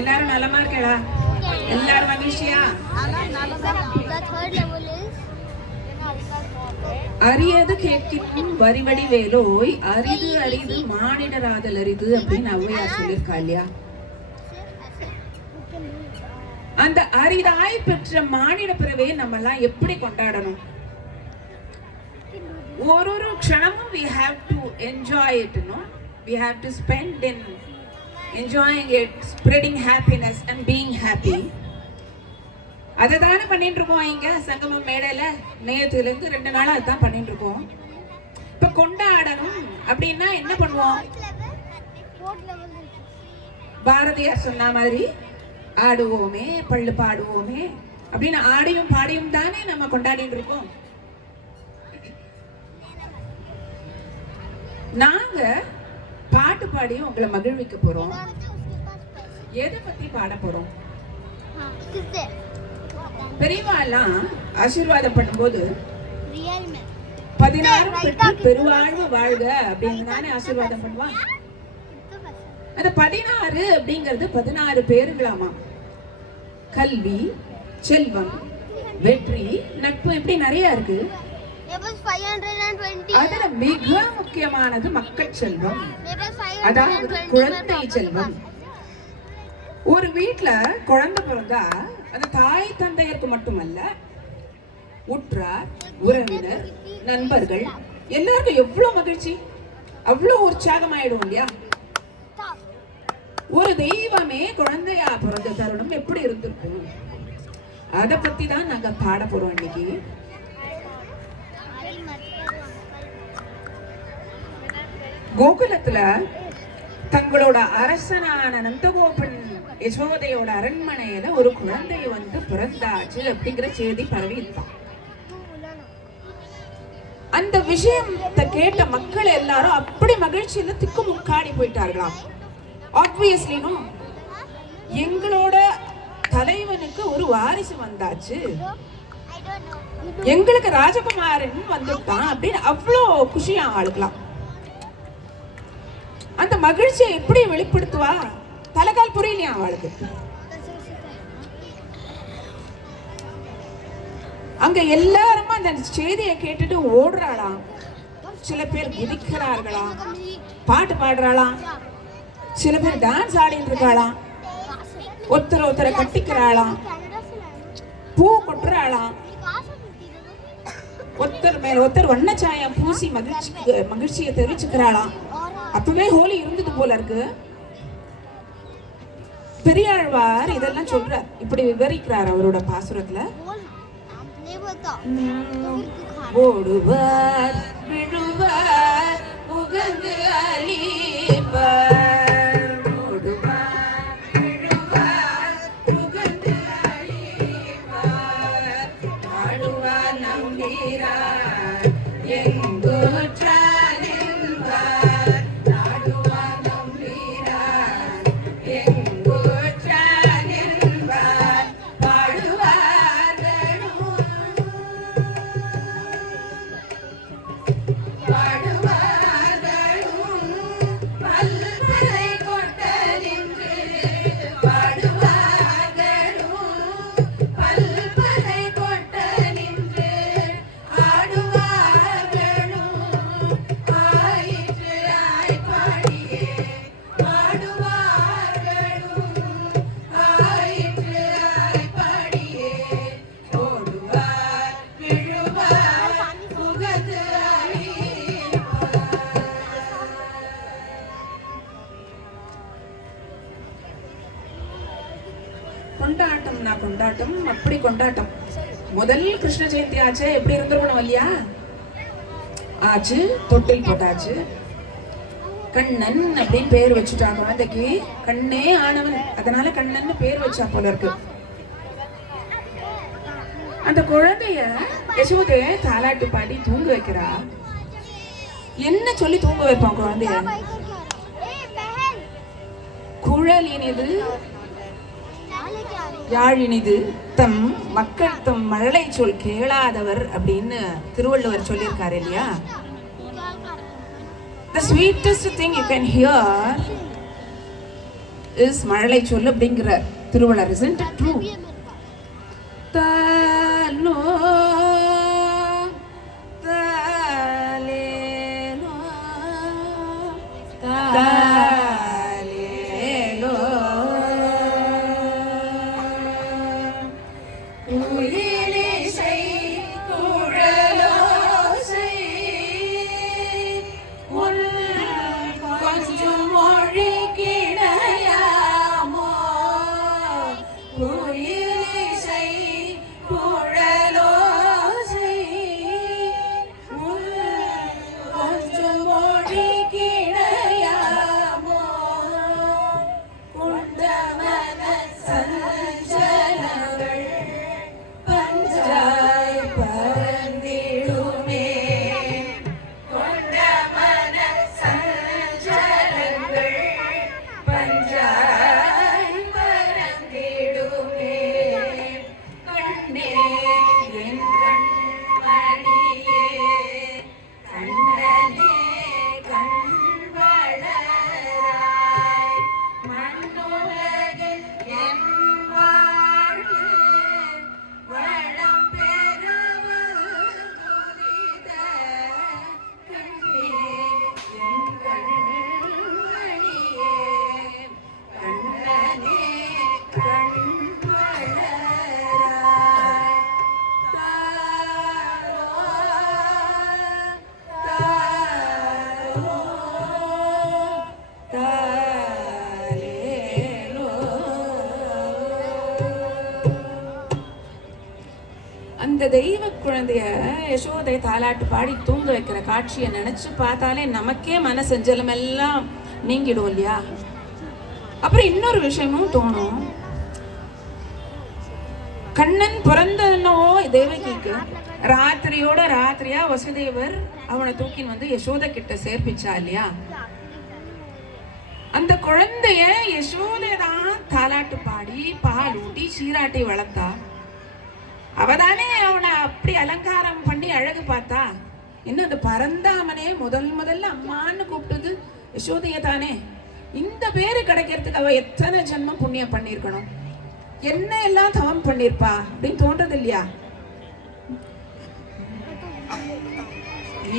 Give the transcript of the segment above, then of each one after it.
எல்லாரும் நலமா இருக்கா? எல்லாரும் மகிழ்ச்சியா? அரியது கேட்கும் வரிவடி வேலோய் அரிது அரிது மானிடராதல் அரிது அப்படின்னு ஔவையார் சொல்லியிருக்கா இல்லையா? அந்த அரிதாய் பெற்ற மானிட பிறவையை நம்ம எல்லாம் எப்படி கொண்டாடணும்? ஒரு க்ஷணமும் we have to enjoy it, no? We have to spend in enjoying it, spreading happiness and being happy. அததானே பண்ணிட்டு இருக்கோம் இங்க சங்கமம் மேடையில. நேத்துல இருந்து 2 நாளா அதான் பண்ணிட்டு இருக்கோம். இப்ப கொண்டாடணும் அப்படின்னா என்ன பண்ணுவோம்? பாரதியார் சொன்ன மாதிரி ஆடுவோமே பள்ளு பாடுவோமே அப்படின்னு ஆடியும் பாடியும் தானே நம்ம கொண்டாடிட்டு இருக்கோம். நாங்க பாட்டு பாடி உங்களை மகிழ்விக்க போறோம். எதை பத்தி பாட போறோம்? பெரியவா எல்லாம் ஆசீர்வாதம் பண்ணும்போது 16 பெற்று பெருவாழ்வு வாழ்க அப்படின்னு தானே ஆசீர்வாதம் பண்ணுவாங்க. அந்த 16 அப்படிங்கிறது 16 பேருங்களாமா. கல்வி, செல்வம், வெற்றி, நட்பு இப்படி நிறைய இருக்கு. அதுல மிக முக்கியமானது மக்கள் செல்வம், அதாவது குழந்தை செல்வம். ஒரு வீட்டுல குழந்தை பிறந்தா அந்த தாய் தந்தையருக்கு மட்டுமல்ல, உற்றார் உறவினர் நண்பர்கள் எல்லாருக்கும் எவ்வளவு மகிழ்ச்சி, அவ்வளவு உற்சாகமாயிடும் இல்லையா? ஒரு தெய்வமே குழந்தையா பிறந்த தருணம் எப்படி இருந்திருக்கும், அதை பத்தி தான் நாங்க பாட போறோம் இன்னைக்கு. கோகுலத்துல தங்களோட அரசனான நந்தகோபன் யசோதையோட அரண்மனையில ஒரு குழந்தைய வந்து பிறந்தாச்சு அப்படிங்கிற செய்தி பரவி இருந்தான். அந்த விஷயத்தை கேட்ட மக்கள் எல்லாரும் அப்படி மகிழ்ச்சியில திக்கு முக்காடி போயிட்டார்களாம். ஆப்வியஸ்லி நோ, எங்களோட தலைவனுக்கு ஒரு வாரிசு வந்தாச்சு, எங்களுக்கு ராஜகுமாரன் வந்துட்டான் அப்படின்னு அவ்வளோ குஷியா ஆளுக்கலாம். அந்த மகிழ்ச்சியை எப்படி வெளிப்படுத்துவா? தலைகால் புரியலையா அவளுக்கு? அங்க எல்லாருமா அந்த செய்தியை கேட்டுட்டு ஓடுறாளாம். சில பேர் குதிக்கிறார்களாம், பாட்டு பாடுறாளாம், சில பேர் டான்ஸ் ஆடிட்டு இருக்காளாம், ஒருத்தரை கட்டிக்கிறாளாம், பூ கொட்டுறாளாம், ஒருத்தர் மேல ஒருத்தர் வண்ணச்சாயம் பூசி மகிழ்ச்சியை தெரிவிச்சுக்கிறாளாம். அப்பவே ஹோலி இருந்தது போல இருக்கு. பெரியாழ்வார் இதெல்லாம் சொல்றார், இப்படி விவரிக்கிறார் அவரோட பாசுரத்துல. ஓடுவார் விழுவார் உகந்து அழிவார், ஓடுவார் விழுவார் உகந்து அழிவார், ஆடுவார் நம்பீரார் எங்கூற்றார் கொண்டாட்டம்னா கொண்டாட்டம், அப்படி கொண்டாட்டம். முதல் கிருஷ்ண ஜெயந்தி ஆச்சு, எப்படி இருந்திருக்கணும் இல்லையா? ஆச்சு, தொட்டில் போட்டாச்சு, கண்ணன் அப்படின்னு பேர் வச்சுட்டா குழந்தைக்கு. கண்ணே ஆனவன், அதனால கண்ணன் பேர் வச்சா போல இருக்கு. அந்த குழந்தைய யசோதைய தாலாட்டு பாடி தூங்க வைக்கிறா. என்ன சொல்லி தூங்க வைப்பான் குழந்தைய? குழலினிது யாழினிது தம் மக்கள் தம் மழலை சொல் கேளாதவர் அப்படின்னு திருவள்ளுவர் சொல்லியிருக்காரு இல்லையா? The sweetest thing you can hear is மழலை சொல் அப்படிங்கிறார் திருவள்ளுவர். isn't it true? தாலோ தாலேலோ தாலேலோ உயிரிசை குழலோசை உன் கொஞ்சம் மொழி கிடையாமோ உயிரிசை குழலோசை உன் கொஞ்சம் மொழி கிடையாமோ குண்டமன சஞ்சலங்கள் பஞ்சாய் பரந்திடுமே கொண்டமன சஞ்சலங்கள் பஞ்சாய் பரந்திடுமே கண்ணே என் கண்மணியே கண்ணனே கண் வளராய் மண்ணுலகில் என் வாழ்வு வளம் பெறுவது துரித கண்ணே என் கண்மணியே கண்ணனே கண் வளராய் தாரோ தாரோ தாலேலோ. அந்த தெய்வ குழந்தைய யசோதை தாலாட்டு பாடி தூங்க வைக்கிற காட்சியை நினைச்சு பார்த்தாலே நமக்கே மனசஞ்சலம் எல்லாம் நீங்கிடும் இல்லையா? அப்புறம் இன்னொரு விஷயமும் தோணும். கண்ணன் பிறந்தனோ தேவகிக்கு ராத்திரியோட ராத்திரியா வசுதேவர் அவனை தூக்கின்னு வந்து யசோதை கிட்ட சேர்ப்பிச்சா இல்லையா? அந்த குழந்தைய யசோதை தான் தாலாட்டு பாடி பால் ஊட்டி சீராட்டி வளர்த்தா. அவதானே அவனை அப்படி அலங்காரம் பண்ணி அழகு பார்த்தா. இன்னும் அந்த பரந்தாமனே முதல்ல அம்மான்னு கூப்பிட்டது யசோதைய தானே. இந்த பேரு கிடைக்கிறதுக்கு அவ எத்தனை ஜென்மம் புண்ணியம் பண்ணிருக்கணும், என்ன எல்லாம் தவம் பண்ணிருப்பா அப்படின்னு தோன்றது இல்லையா?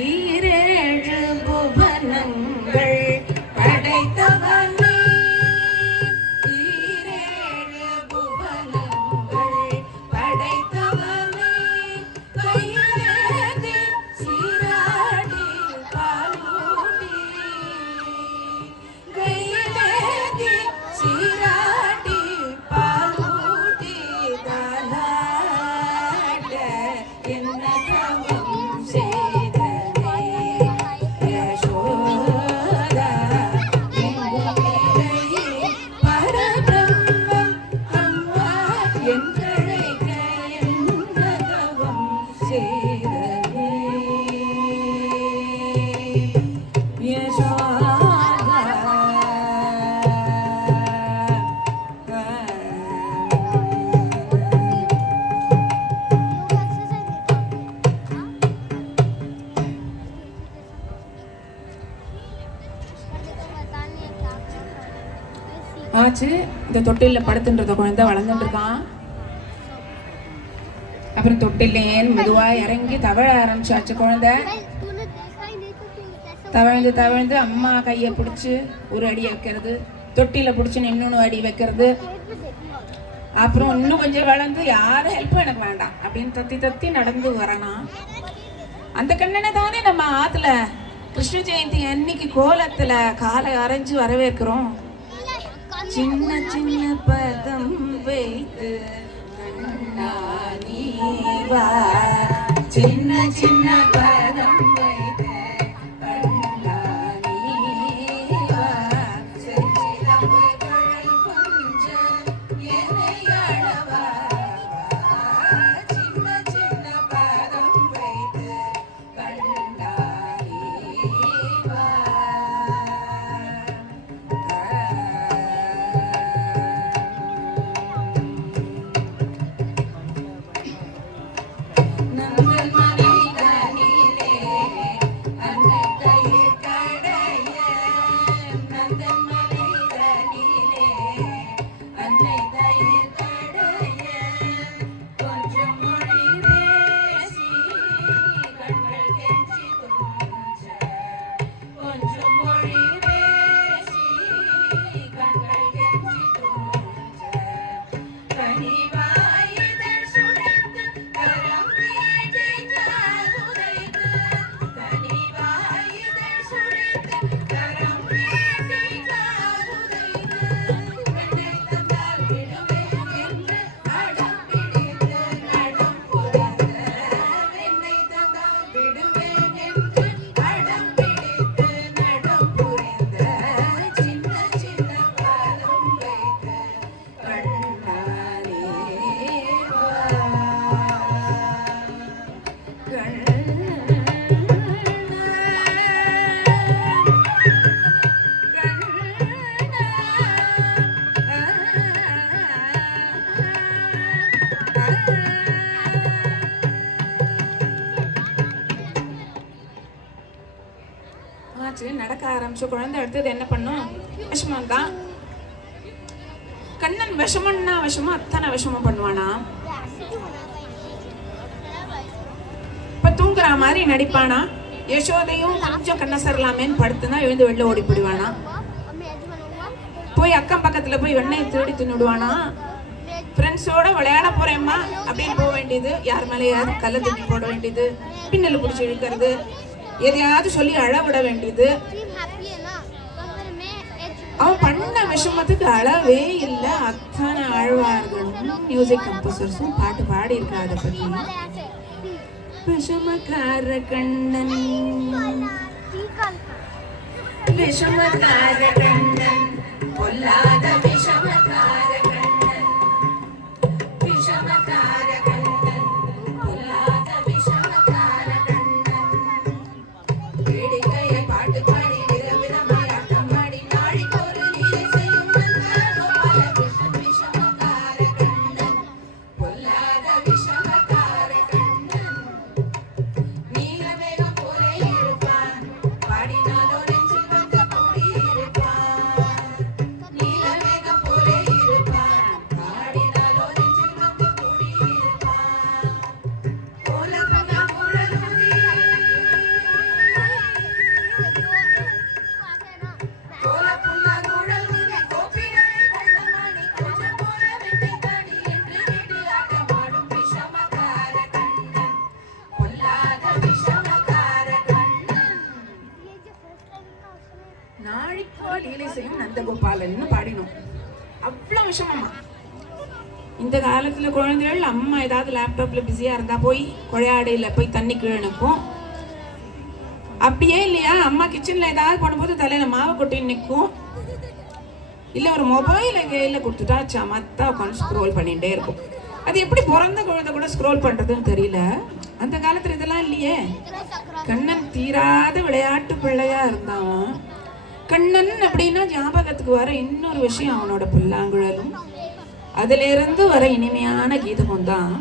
ஈரேழு புவனங்கள் படைத்தவனே ஈரேழு புவனங்கள் படைத்தவனே கையிலேந்தி சீராட்டி பாலூட்டி கையிலேந்தி சீராட்டி பாலூட்டி தாலாட்ட என்ன தவம் செய்தனே யசோதா எங்கும் நிறையே பரபிரம்மம் அம்மா என்றழைக்க என்ன தவம் செய்தனே யசோதா. ஆச்சு இந்த தொட்டில படுத்துன்ற குழந்தை வளர்ந்துட்டு இருக்கான். அப்புறம் தொட்டிலேன்னு மெதுவா இறங்கி தவழ ஆரம்பிச்சாச்சு குழந்தை. தவழ்ந்து தவழ்ந்து அம்மா கையை பிடிச்சி ஒரு அடி வைக்கிறது, தொட்டில பிடிச்சி இன்னொன்று அடி வைக்கிறது. அப்புறம் இன்னும் கொஞ்சம் வளர்ந்து யாரும் ஹெல்ப்பும் எனக்கு வேண்டாம் அப்படின்னு தத்தி தத்தி நடந்து வரணும். அந்த கண்ணனை தானே நம்ம ஆத்துல கிருஷ்ண ஜெயந்தி அன்னைக்கு கோலத்துல காலை அரைஞ்சு வரவேற்கிறோம். சின்ன சின்ன பதம் வைத்து கண்ணா நீ வா, சின்ன சின்ன பதம் வைத்து கண்ணா நீ வா, செஞ்சிலம்பு குழல் கொஞ்சம் என்னை அழவா, சின்ன சின்ன பதம் வைத்து கண்ணா நீ வா. நம்பல் மனை கனிலே ஆரம்பிச்சு குழந்தை அடுத்தது என்ன பண்ணும்? விஷமம் தான். கண்ணன் விஷமம்னா விஷமம் அத்தனை விஷமம் பண்ணுவானா? இப்ப தூங்குற மாதிரி நடிப்பானா? யசோதையும் கொஞ்சம் கண்ண சரலாமேன்னு படுத்துனா எழுந்து வெளில ஓடி போடுவானா? போய் அக்கம் பக்கத்துல போய் வெண்ணெயை தேடி தின்னுடுவானா? ஃப்ரெண்ட்ஸோட விளையாட போறேம்மா அப்படின்னு போக வேண்டியது, யார் மேலேயாவது கல்ல தூக்கி போட வேண்டியது, பின்னல் பிடிச்சி இழுக்கிறது, எதையாவது சொல்லி அழ விட வேண்டியது. அவன் பண்ண விஷமத்துக்கு அளவே இல்லை. அத்தனை ஆழ்வார்களும் மியூசிக் கம்போசர்ஸும் பாட்டு பாடி இருக்கா அதை பத்தி. விஷமக்கார கண்ணன், விஷமக்கார கண்ணன், பொல்லாத விஷமக்கார கண்ணன், விஷமக்கார கண்ணன், பொல்லாத விஷமக்கார கண்ணன். வேடிக்கையை பாட்டு பாடி விதவிதமாய் ஆட்டம் ஆடி நாளைக்கு ஒரு நீரை செய்யும் நந்தகோபால கிருஷ்ணன். விஷமக்கார கண்ணன், பொல்லாத விஷமக்கார கண்ணன். நீலமேகம் போல இருப்பான், பாடினாலோ நெஞ்சில் வந்து கூடியிருப்பான். நீலமேகம் போல இருப்பான், பாடினாலோ நெஞ்சில் வந்து கூடியிருப்பான். கோலப்பனா குழலூதி, கோலப்புல்லா குழலூதி, கோபிகளை கள்ளமணி கொஞ்சம் போல வெட்டிக்காணி என்று வீட்டு ஆட்டமாடும் விஷமக்கார கண்ணன், பொல்லாத விஷமக்கார கண்ணன். நாளைக்கு ஒரு லீலை செய்யும் நந்தகோபாலன்னு பாடினோம். அவ்வளோ விஷமமா. இந்த காலத்துல குழந்தைகள் அம்மா ஏதாவது லேப்டாப்ல பிஸியா இருந்தா போய் கொழையாடையில போய் தண்ணி கீழே நிற்கும். அப்படியே இல்லையா, அம்மா கிச்சன்ல ஏதாவது பண்ணும்போது தலையில மாவை கொட்டி நிற்கும். இல்ல ஒரு மொபைல கையில கொடுத்துட்டா சமத்தா உட்காந்து ஸ்க்ரோல் பண்ணிட்டே இருக்கும். அது எப்படி பிறந்த குழந்தை கூட ஸ்க்ரோல் பண்றதுன்னு தெரியல. அந்த காலத்துல இதெல்லாம் இல்லையே. கண்ணன் தீராத விளையாட்டு பிள்ளையா இருந்தான். கண்ணன் அப்படின்னா ஞாபகத்துக்கு வர இன்னொரு விஷயம் அவனோட புல்லாங்குழலும் அதுல இருந்து வர இனிமையான கீதமும் தான்.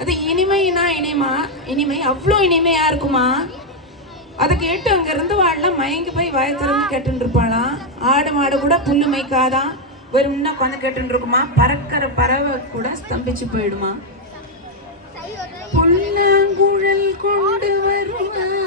அது இனிமைனா இனிமை அவ்வளோ இனிமையா இருக்குமா? அதை கேட்டு அங்க இருந்து வாழலாம் மயங்கி போய் வாய திறந்து கேட்டுன்னு இருப்பாளாம். ஆடு மாடு கூட புல்லு மேய்க்காதான், வெறும்னா கொண்டு கேட்டுன்னு இருக்குமா. பறக்கிற பறவை கூட ஸ்தம்பிச்சு போயிடுமா. புல்லாங்குழல் கொண்டு வருவான்,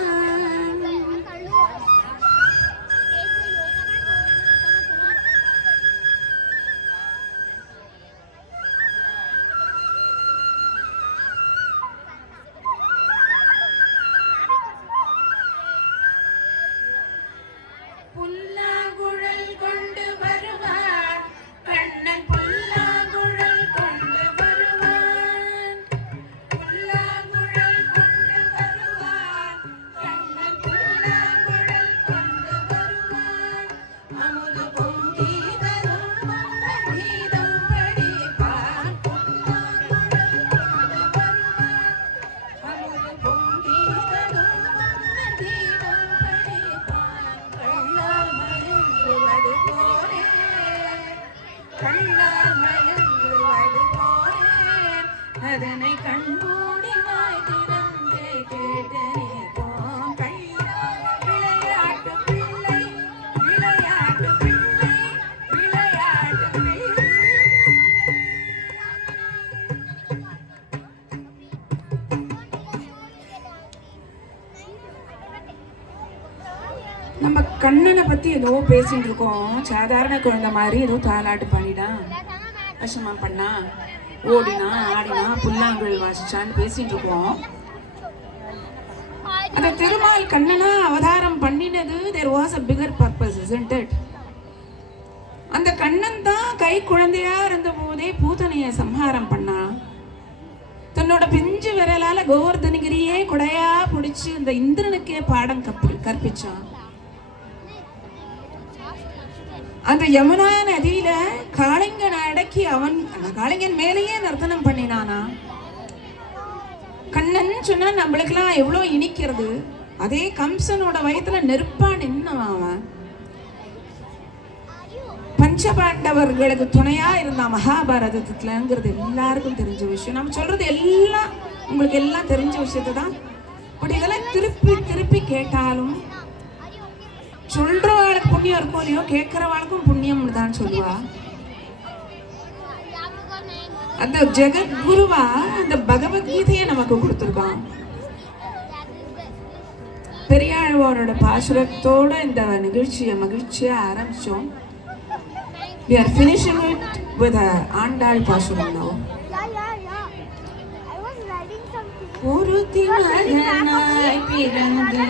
புல்லாங்குழல் கொண்டு வருவான் கண்ணன், புல்லாங்குழல் கொண்டு வருவான், புல்லாங்குழல் கொண்டு வருவான் கண்ணன், புல்லாங்குழல் கொண்டு வருவான். அமுது பொங்கி தரும் மன்னன் கீதம் படிப்பான், புல்லாங்குழல் கொண்டு வருவான். அமுது பொங்கி தரும் மன்னன் கீதம் படிப்பான். கள்ளார் மயங்குவது போலே அதனை கண்மூடி வாய் திறந்து கேட்டேன். விளையாட்டு பிள்ளை, விளையாட்டு பிள்ளை, விளையாட்டு பிள்ளை. நம்ம கண்ணனை பத்தி ஏதோ பேசிட்டு இருக்கோம். சாதாரண குழந்தை மாதிரி ஏதோ தாலாட்டு பாடிடான், விஷமம் பண்ணா, ஓடினா, ஆடினா, புல்லாங்குழல் வாசிச்சான்னு பேசிட்டு இருக்கோம். அந்த திருமால் கண்ணனா அவதாரம் பண்ணினது there was a bigger purpose, isn't it? அந்த கண்ணன் தான் கை குழந்தையா இருந்த போதே பூதனைய சம்ஹாரம் பண்ணா. தன்னோட பிஞ்சு விரலால கோவர்தனகிரியே குடையா பிடிச்சு இந்த இந்திரனுக்கே பாடம் கற்பிச்சான். அந்த யமுனா நதியில காளிங்கனை அடக்கி அவன் காளிங்கன் மேலேயே நர்த்தனம் பண்ணினானா. கண்ணன் சொன்னா நம்மளுக்கெல்லாம் எவ்வளோ இனிக்கிறது. அதே கம்சனோட வயத்துல நெருப்பா நின்னவன் அவன். பஞ்சபாண்டவர்களுக்கு துணையா இருந்தான் மகாபாரதத்துலங்கிறது எல்லாருக்கும் தெரிஞ்ச விஷயம். நம்ம சொல்றது எல்லாம் உங்களுக்கு எல்லாம் தெரிஞ்ச விஷயத்தை தான். பட் இதெல்லாம் திருப்பி திருப்பி கேட்டாலும் சொல்றவாளுக்கு புண்ணியம் இருக்கும் இல்லையோ, கேட்கறவாளுக்கும் புண்ணியம்னு தான் சொல்லுவா. அந்த ஜெகத்குருவா அந்த பகவத்கீதையை நமக்கு கொடுத்துருக்கான். பெரியாழ்வாரோட பாசுரத்தோட இந்த நிகழ்ச்சியை மகிழ்ச்சியா ஆரம்பிச்சோம். We are finishing it with a Andal பாசுரம் now. ஒருத்தி மகனாய் பிறந்து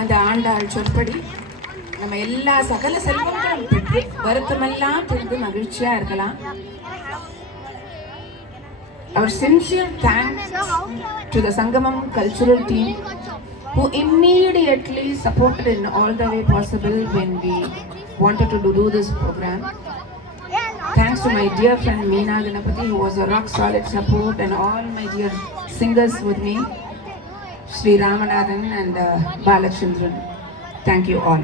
அந்த ஆண்டாள் சொற்படி நம்ம எல்லா சகல செல்வங்களும் பெற்று வருத்தமெல்லாம் பெற்று மகிழ்ச்சியா இருக்கலாம். Our sincere thanks to the Sangamam cultural team who immediately supported in all the way possible when we wanted to do this program. Thanks to my dear friend Meena Ganapati, who was a rock solid support, and all my dear singers with me, Sri Ramanathan and Balachandran. Thank you all.